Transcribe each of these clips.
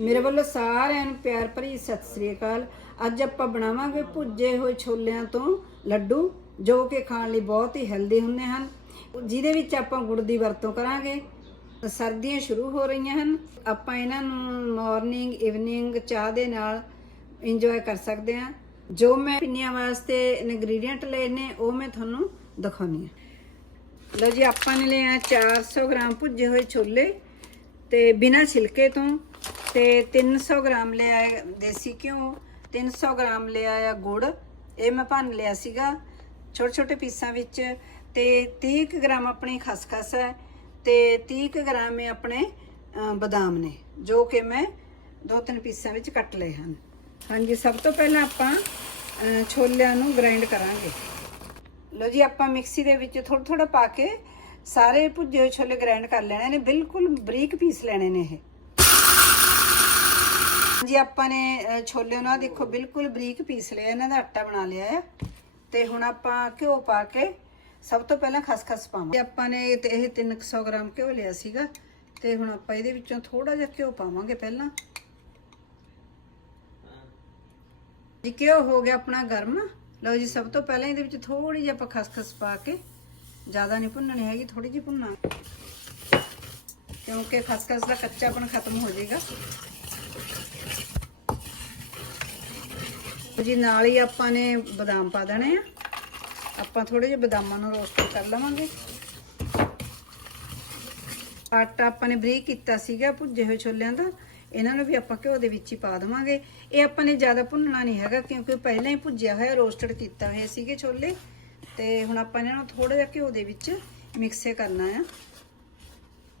ਮੇਰੇ ਵੱਲੋਂ ਸਾਰਿਆਂ ਨੂੰ ਪਿਆਰ ਭਰੀ ਸਤਿ ਸ੍ਰੀ ਅਕਾਲ। ਅੱਜ ਆਪਾਂ ਬਣਾਵਾਂਗੇ ਭੁੱਜੇ ਹੋਏ ਛੋਲਿਆਂ ਤੋਂ ਲੱਡੂ, ਜੋ ਕਿ ਖਾਣ ਲਈ ਬਹੁਤ ਹੀ ਹੈਲਦੀ ਹੁੰਦੇ ਹਨ। ਜਿਹਦੇ ਵਿੱਚ ਆਪਾਂ ਗੁੜ ਦੀ ਵਰਤੋਂ ਕਰਾਂਗੇ। ਸਰਦੀਆਂ ਸ਼ੁਰੂ ਹੋ ਰਹੀਆਂ ਹਨ। ਆਪਾਂ ਇਹਨਾਂ ਨੂੰ ਮਾਰਨਿੰਗ ਇਵਨਿੰਗ ਚਾਹ ਦੇ ਨਾਲ ਇੰਜੋਏ ਕਰ ਸਕਦੇ ਹਾਂ। ਜੋ ਮੈਂ ਪਿੰਨੀਆਂ ਵਾਸਤੇ ਇਨਗਰੀਡੀਅੰਟ ਲਏ ਨੇ, ਉਹ ਮੈਂ ਤੁਹਾਨੂੰ ਦਿਖਾਉਣੀ ਹਾਂ। ਲਓ ਜੀ, ਆਪਾਂ ਨੇ ਲਿਆ 400 ਗ੍ਰਾਮ ਭੁੱਜੇ ਹੋਏ ਛੋਲੇ। ਤੇ ਬਿਨਾਂ ਛਿਲਕੇ ਤੋਂ ਤੇ 300 ਗ੍ਰਾਮ ਲਿਆ ਹੈ ਦੇਸੀ ਘਿਓ 300 ਗ੍ਰਾਮ ਲਿਆ ਆ ਗੁੜ, ਇਹ ਮੈਂ ਭੰਨ ਲਿਆ ਸੀਗਾ। ਛੋਟੇ ਛੋਟੇ ਪੀਸਾਂ ਵਿੱਚ ਤੇ 30 ਕੁ ਗ੍ਰਾਮ ਆਪਣੀ ਖਸਖਸ ਹੈ ਤੇ 30 ਕੁ ਗ੍ਰਾਮ ਇਹ ਆਪਣੇ ਬਦਾਮ ਨੇ, ਜੋ ਕਿ ਮੈਂ ਦੋ ਤਿੰਨ ਪੀਸਾਂ ਵਿੱਚ ਕੱਟ ਲਏ ਹਨ। ਹਾਂਜੀ, ਸਭ ਤੋਂ ਪਹਿਲਾਂ ਆਪਾਂ ਛੋਲਿਆਂ ਨੂੰ ਗ੍ਰਾਈਂਡ ਕਰਾਂਗੇ। ਲੋ ਜੀ, ਆਪਾਂ ਮਿਕਸੀ ਦੇ ਵਿੱਚ ਥੋੜਾ ਥੋੜਾ ਪਾ ਕੇ ਸਾਰੇ ਭੁੱਜੇ ਹੋਏ ਛੋਲੇ ਗ੍ਰਾਈਂਡ ਕਰ ਲੈਣੇ ਨੇ, ਬਿਲਕੁਲ ਬਰੀਕ ਪੀਸ ਲੈਣੇ ਨੇ ਇਹ। ਜੀ ਆਪਾਂ ਨੇ ਛੋਲੇ ਨੂੰ ਦੇਖੋ, ਬਿਲਕੁਲ ਬਰੀਕ ਪੀਸ ਲਿਆ ਇਹਨਾਂ ਦਾ ਆਟਾ ਬਣਾ ਲਿਆ ਹੈ ਤੇ ਹੁਣ ਆਪਾਂ ਘਿਓ ਪਾ ਕੇ ਸਭ ਤੋਂ ਪਹਿਲਾਂ ਖਸਖਸ ਪਾਵਾਂਗੇ। ਆਪਾਂ ਨੇ ਤੇ ਇਹ 300 ਗ੍ਰਾਮ ਘਿਓ ਲਿਆ ਸੀਗਾ। ਤੇ ਹੁਣ ਆਪਾਂ ਇਹਦੇ ਵਿੱਚੋਂ ਥੋੜਾ ਜਿਹਾ ਘਿਓ ਪਾਵਾਂਗੇ ਪਹਿਲਾਂ। ਜੀ, ਘਿਓ ਹੋ ਗਿਆ ਆਪਣਾ ਗਰਮ। ਲਓ ਜੀ, ਸਭ ਤੋਂ ਪਹਿਲਾਂ ਇਹਦੇ ਵਿੱਚ ਥੋੜੀ ਜਿਹੀ ਆਪਾਂ ਖਸਖਸ ਪਾ ਕੇ ਜ਼ਿਆਦਾ ਨਹੀਂ ਭੁੰਨਣੀ ਹੈਗੀ ਥੋੜੀ ਜਿਹੀ ਭੁੰਨਾ। ਕਿਉਂਕਿ ਖਸਖਸ ਦਾ ਕੱਚਾਪਣ ਖਤਮ ਹੋ ਜਾਏਗਾ। ਜੀ, ਨਾਲ ਹੀ ਆਪਾਂ ਨੇ ਬਦਾਮ ਪਾ ਦੇਣੇ ਆ। ਆਪਾਂ ਥੋੜੇ ਜਿਹੇ ਬਦਾਮਾਂ ਨੂੰ ਰੋਸਟ ਕਰ ਲਵਾਂਗੇ। ਆਟਾ ਆਪਾਂ ਨੇ ਬਰੀਕ ਕੀਤਾ ਸੀਗਾ ਭੁੱਜੇ ਹੋਏ ਛੋਲਿਆਂ ਦਾ। ਇਹਨਾਂ ਨੂੰ ਵੀ ਆਪਾਂ ਘਿਓ ਦੇ ਵਿੱਚ ਹੀ ਪਾ ਦੇਵਾਂਗੇ। ਇਹ ਆਪਾਂ ਨੇ ਜ਼ਿਆਦਾ ਭੁੰਨਣਾ ਨਹੀਂ ਹੈਗਾ, ਕਿਉਂਕਿ ਪਹਿਲਾਂ ਹੀ ਭੁੱਜਿਆ ਹੋਇਆ ਰੋਸਟਡ ਕੀਤਾ ਹੋਇਆ ਸੀਗੇ ਛੋਲੇ। ਤੇ ਹੁਣ ਆਪਾਂ ਇਹਨਾਂ ਨੂੰ ਥੋੜਾ ਜਿਹਾ ਘਿਓ ਦੇ ਵਿੱਚ ਮਿਕਸ ਕਰਨਾ ਆ।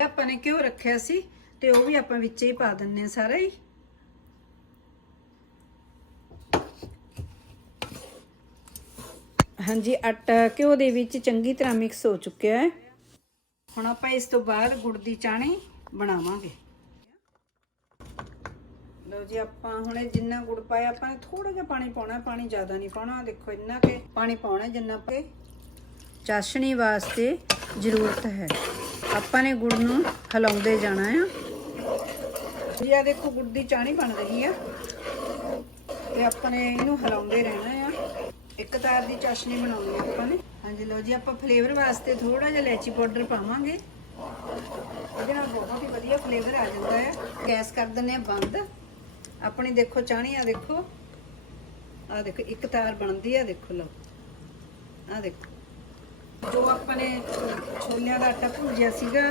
ਆਪਾਂ ਨੇ ਘਿਓ ਰੱਖਿਆ ਸੀ ਤੇ ਉਹ ਵੀ ਆਪਾਂ ਵਿੱਚ ਹੀ ਪਾ ਦਿੰਨੇ ਆ ਸਾਰਾ ਹੀ। ਹਾਂਜੀ, ਆਟਾ ਘਿਓ ਦੇ ਵਿੱਚ ਚੰਗੀ ਤਰ੍ਹਾਂ ਮਿਕਸ ਹੋ ਚੁੱਕਿਆ ਹੈ। ਹੁਣ ਆਪਾਂ ਇਸ ਤੋਂ ਬਾਅਦ ਗੁੜ ਦੀ ਚਾਣੀ ਬਣਾਵਾਂਗੇ। ਲਓ ਜੀ, ਆਪਾਂ ਹੁਣ ਇਹ ਜਿੰਨਾ ਗੁੜ ਪਾਇਆ, ਆਪਾਂ ਨੇ ਥੋੜਾ ਜਿਹਾ ਪਾਣੀ ਪਾਉਣਾ, ਪਾਣੀ ਜ਼ਿਆਦਾ ਨਹੀਂ ਪਾਉਣਾ। ਦੇਖੋ, ਇੰਨਾ ਕਿ ਪਾਣੀ ਪਾਉਣਾ ਜਿੰਨਾ ਪੇ ਚਾਸ਼ਣੀ ਵਾਸਤੇ ਜ਼ਰੂਰਤ ਹੈ। ਆਪਾਂ ਨੇ ਗੁੜ ਨੂੰ ਹਿਲਾਉਂਦੇ ਜਾਣਾ ਆ। ਜੀ ਆ ਦੇਖੋ, ਗੁੜ ਦੀ ਚਾਣੀ ਬਣ ਰਹੀ ਆ। ਤੇ ਆਪਾਂ ਨੇ ਇਹਨੂੰ ਹਿਲਾਉਂਦੇ ਰਹਿਣਾ ਆ। ਇੱਕ ਤਾਰ ਦੀ ਚਾਸ਼ਨੀ ਬਣਾਉਣੀ ਆ ਆਪਾਂ ਨੇ। ਹਾਂਜੀ, ਲਓ ਜੀ, ਆਪਾਂ ਫਲੇਵਰ ਵਾਸਤੇ ਥੋੜਾ ਜਿਹਾ ਇਲਾਚੀ ਪਾਊਡਰ ਪਾਵਾਂਗੇ। ਇਹਦੇ ਨਾਲ ਬਹੁਤ ਹੀ ਵਧੀਆ ਫਲੇਵਰ ਆ ਜਾਂਦਾ ਹੈ ਗੈਸ ਕਰ ਦਿੰਨੇ ਆ ਬੰਦ। ਆਪਣੀ ਦੇਖੋ ਚਾਹਣੀ ਆ ਦੇਖੋ। ਆ ਦੇਖੋ, ਇੱਕ ਤਾਰ ਬਣਦੀ ਆ, ਦੇਖੋ ਲਓ। ਆ ਦੇਖੋ। ਜੋ ਆਪਾਂ ਨੇ ਛੋਲਿਆਂ ਦਾ ਆਟਾ ਭੁੰਜਿਆ ਸੀਗਾ,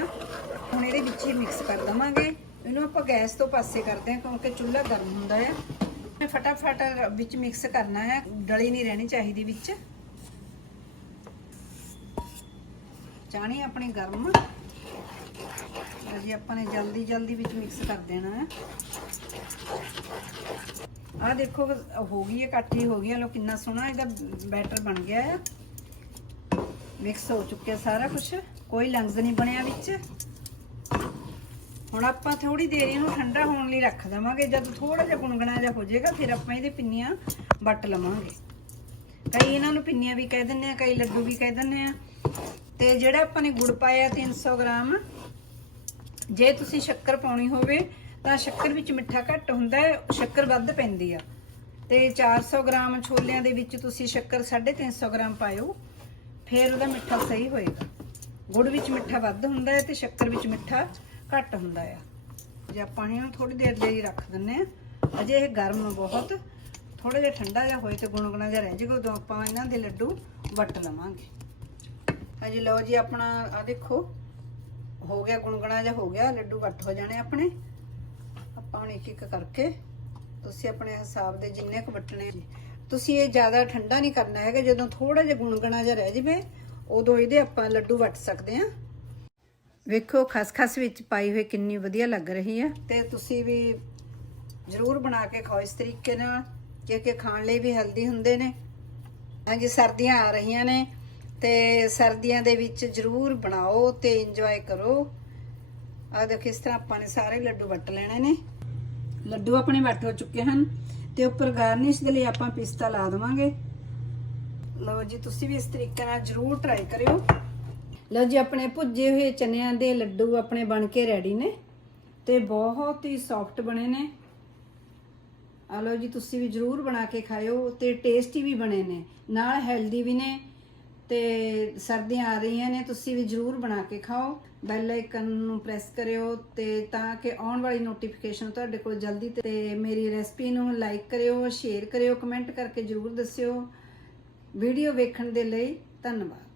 ਹੁਣ ਇਹਦੇ ਵਿੱਚ ਹੀ ਮਿਕਸ ਕਰ ਦਵਾਂਗੇ। ਇਹਨੂੰ ਆਪਾਂ ਗੈਸ ਤੋਂ ਪਾਸੇ ਕਰਦੇ ਹਾਂ, ਕਿਉਂਕਿ ਚੁੱਲ੍ਹਾ ਗਰਮ ਹੁੰਦਾ ਹੈ ਫਟਾਫਟ ਵਿੱਚ ਮਿਕਸ ਕਰਨਾ ਹੈ ਡਲੀ ਨਹੀਂ ਰਹਿਣੀ ਚਾਹੀਦੀ ਵਿੱਚ। ਚਾਹਣੀ ਆਪਣੀ ਗਰਮ। ਜੀ ਆਪਾਂ ਨੇ ਜਲਦੀ ਜਲਦੀ ਵਿੱਚ ਮਿਕਸ ਕਰ ਦੇਣਾ ਹੈ ਆਹ ਦੇਖੋ, ਹੋ ਗਈ ਹੈ, ਇਕੱਠੀ ਹੋ ਗਈ ਲੋ ਕਿੰਨਾ ਸੋਹਣਾ ਇਹਦਾ ਬੈਟਰ ਬਣ ਗਿਆ ਹੈ। ਮਿਕਸ ਹੋ ਚੁੱਕਿਆ ਸਾਰਾ ਕੁਝ ਕੋਈ ਲੰਗਸ ਨਹੀਂ ਬਣਿਆ ਵਿੱਚ। ਹੁਣ ਆਪਾਂ ਥੋੜੀ ਦੇਰ ਇਹਨੂੰ ਠੰਡਾ ਹੋਣ ਲਈ ਰੱਖ ਦੇਵਾਂਗੇ। ਜਦ ਥੋੜਾ ਜਿਹਾ ਗੁੰਗਣਾ ਜਿਹਾ ਹੋ ਜਾਏਗਾ, ਫਿਰ ਆਪਾਂ ਇਹਦੇ ਪਿੰਨੀਆਂ ਵੱਟ ਲਵਾਂਗੇ। ਕਈ ਇਹਨਾਂ ਨੂੰ ਪਿੰਨੀਆਂ ਵੀ ਕਹਿ ਦਿੰਦੇ ਆ, ਕਈ ਲੱਡੂ ਵੀ ਕਹਿ ਦਿੰਦੇ ਆ। ਤੇ ਜਿਹੜਾ ਆਪਾਂ ਨੇ ਗੁੜ ਪਾਇਆ 300 ਗ੍ਰਾਮ, ਜੇ ਤੁਸੀਂ ਸ਼ੱਕਰ ਪਾਉਣੀ ਹੋਵੇ ਤਾਂ ਸ਼ੱਕਰ ਵਿੱਚ ਮਿੱਠਾ ਘੱਟ ਹੁੰਦਾ ਹੈ, ਸ਼ੱਕਰ ਵੱਧ ਪੈਂਦੀ ਆ। ਤੇ 400 ਗ੍ਰਾਮ ਛੋਲਿਆਂ ਦੇ ਵਿੱਚ ਤੁਸੀਂ ਸ਼ੱਕਰ 350 ਗ੍ਰਾਮ ਪਾਇਓ, ਫਿਰ ਉਹਦਾ ਮਿੱਠਾ ਸਹੀ ਹੋਏਗਾ। ਗੁੜ ਵਿੱਚ ਮਿੱਠਾ ਵੱਧ ਹੁੰਦਾ ਹੈ ਤੇ ਸ਼ੱਕਰ ਵਿੱਚ ਮਿੱਠਾ ਘੱਟ ਹੁੰਦਾ ਆ। ਜੇ ਆਪਾਂ ਇਹਨੂੰ ਥੋੜੀ ਦੇਰ ਲਈ ਰੱਖ ਦਿੰਨੇ ਆ ਅਜੇ ਇਹ ਗਰਮ ਬਹੁਤ ਥੋੜਾ ਜਿਹਾ ਠੰਡਾ ਜਿਹਾ ਹੋਏ ਤੇ ਗੁਣਗੁਣਾ ਜਿਹਾ ਰਹਿ ਜਾਏਗਾ, ਉਦੋਂ ਆਪਾਂ ਇਹਨਾਂ ਦੇ ਲੱਡੂ ਵੱਟ ਲਵਾਂਗੇ। ਹਾਂਜੀ, ਲਓ ਜੀ ਆਪਣਾ ਆ ਦੇਖੋ, ਹੋ ਗਿਆ, ਗੁਣਗੁਣਾ ਜਿਹਾ ਹੋ ਗਿਆ, ਲੱਡੂ ਵੱਟ ਹੋ ਜਾਣੇ ਆਪਣੇ। ਆਪਾਂ ਇੱਕ ਇੱਕ ਕਰਕੇ ਤੁਸੀਂ ਆਪਣੇ ਹਿਸਾਬ ਦੇ ਜਿੰਨੇ ਕੁ ਵੱਟਣੇ ਤੁਸੀਂ ਇਹ ਜ਼ਿਆਦਾ ਠੰਡਾ ਨਹੀਂ ਕਰਨਾ ਹੈਗਾ, ਜਦੋਂ ਥੋੜਾ ਜਿਹਾ ਗੁਣਗੁਣਾ ਜਿਹਾ ਰਹਿ ਜਵੇ, ਉਦੋਂ ਇਹਦੇ ਆਪਾਂ ਲੱਡੂ ਵੱਟ ਸਕਦੇ ਹਾਂ। ਵੇਖੋ, ਖਸਖਸ ਵਿੱਚ ਪਾਈ ਹੋਈ ਕਿੰਨੀ ਵਧੀਆ ਲੱਗ ਰਹੀ ਹੈ ਤੇ ਤੁਸੀਂ ਵੀ ਜ਼ਰੂਰ ਬਣਾ ਕੇ ਖਾਓ, ਇਸ ਤਰੀਕੇ ਨਾਲ, ਕਿਉਂਕਿ ਖਾਣ ਲਈ ਵੀ ਹੈਲਦੀ ਹੁੰਦੇ ਨੇ। ਹਾਂਜੀ, ਸਰਦੀਆਂ ਆ ਰਹੀਆਂ ਨੇ, ਤੇ ਸਰਦੀਆਂ ਦੇ ਵਿੱਚ ਜ਼ਰੂਰ ਬਣਾਓ ਤੇ ਇੰਜੋਏ ਕਰੋ। ਆ ਦੇਖੋ, ਇਸ ਤਰ੍ਹਾਂ ਆਪਾਂ ਨੇ ਸਾਰੇ ਲੱਡੂ ਵੱਟ ਲੈਣੇ ਨੇ। ਲੱਡੂ ਆਪਣੇ ਵੱਟ ਹੋ ਚੁੱਕੇ ਹਨ ਤੇ ਉੱਪਰ ਗਾਰਨਿਸ਼ ਦੇ ਲਈ ਆਪਾਂ ਪਿਸਤਾ ਲਾ ਦੇਵਾਂਗੇ। ਲਓ ਜੀ, ਤੁਸੀਂ ਵੀ ਇਸ ਤਰੀਕੇ ਨਾਲ ਜ਼ਰੂਰ ਟਰਾਈ ਕਰਿਓ। ਲਓ ਜੀ, ਆਪਣੇ ਭੁੱਜੇ ਹੋਏ ਚਨਿਆਂ ਦੇ ਲੱਡੂ ਆਪਣੇ ਬਣ ਕੇ ਰੈਡੀ ਨੇ ਤੇ ਬਹੁਤ ਹੀ ਸੌਫਟ ਬਣੇ ਨੇ। ਆ ਲਓ ਜੀ, ਤੁਸੀਂ ਵੀ ਜਰੂਰ ਬਣਾ ਕੇ ਖਾਇਓ ਤੇ ਟੇਸਟੀ ਵੀ ਬਣੇ ਨੇ। ਨਾਲ ਹੈਲਦੀ ਵੀ ਨੇ। ਤੇ ਸਰਦੀਆਂ ਆ ਰਹੀਆਂ ਨੇ, ਤੁਸੀਂ ਵੀ ਜਰੂਰ ਬਣਾ ਕੇ ਖਾਓ। ਬੈਲ ਆਈਕਨ ਨੂੰ ਪ੍ਰੈਸ ਕਰਿਓ ਤੇ ਤਾਂ ਕਿ ਆਉਣ ਵਾਲੀ ਨੋਟੀਫਿਕੇਸ਼ਨ ਤੁਹਾਡੇ ਕੋਲ ਜਲਦੀ ਤੇ ਮੇਰੀ ਰੈਸਪੀ ਨੂੰ ਲਾਈਕ ਕਰਿਓ ਸ਼ੇਅਰ ਕਰਿਓ ਕਮੈਂਟ ਕਰਕੇ ਜਰੂਰ ਦੱਸਿਓ। ਵੀਡੀਓ ਵੇਖਣ ਦੇ ਲਈ ਧੰਨਵਾਦ।